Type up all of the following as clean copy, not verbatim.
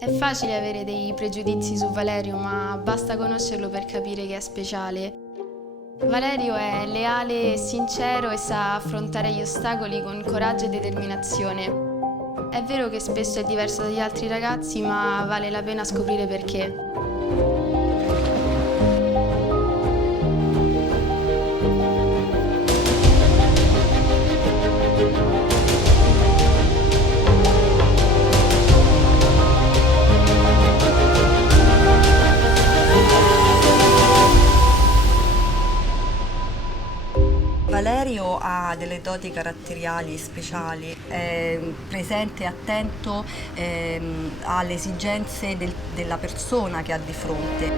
È facile avere dei pregiudizi su Valerio, ma basta conoscerlo per capire che è speciale. Valerio è leale e sincero e sa affrontare gli ostacoli con coraggio e determinazione. È vero che spesso è diverso dagli altri ragazzi, ma vale la pena scoprire perché. Valerio ha delle doti caratteriali speciali, è presente e attento alle esigenze della persona che ha di fronte.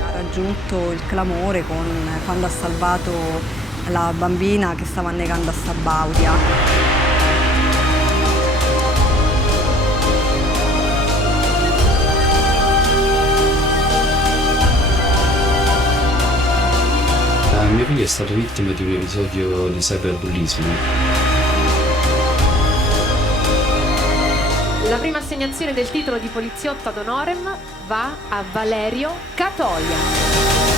Ha raggiunto il clamore quando ha salvato la bambina che stava annegando a Sabaudia. Mio figlio è stato vittima di un episodio di cyberbullismo. La prima assegnazione del titolo di poliziotto ad honorem va a Valerio Catoia.